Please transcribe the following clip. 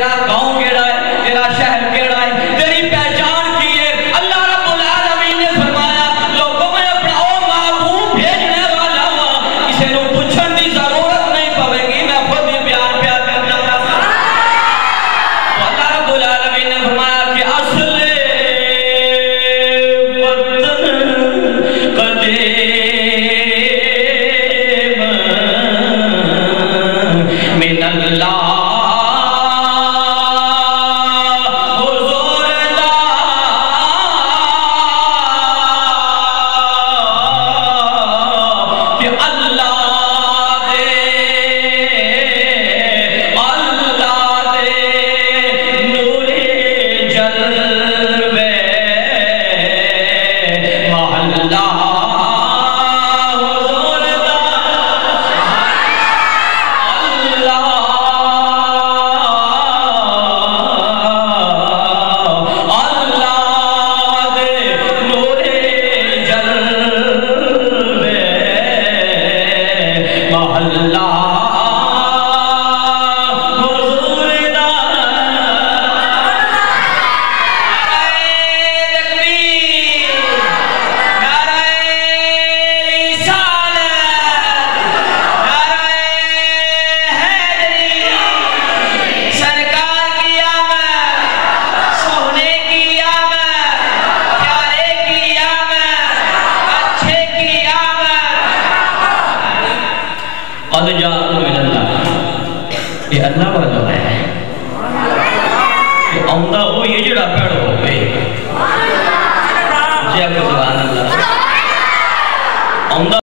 تیرا گاؤں کیڑا ہے، تیرا شہر کیڑا ہے، تیری پہچان کی ہے؟ اللہ رب العالمین نے فرمایا لوگوں میں اپنا او محبوب بھیجنے والا ہوا، کسی نے پوچھن دی ضرورت نہیں پوے گی، میں خود ہی بیان پیار کرنا۔ تو اللہ رب العالمین نے فرمایا کہ اصل وطن قدیم من اللہ قد جاءکم من اللہ، یہ اللہ والا ہے، یہ آمدہ ہو یہ جڑا پیڑ ہو گئے جے کو سبحان اللہ آمدہ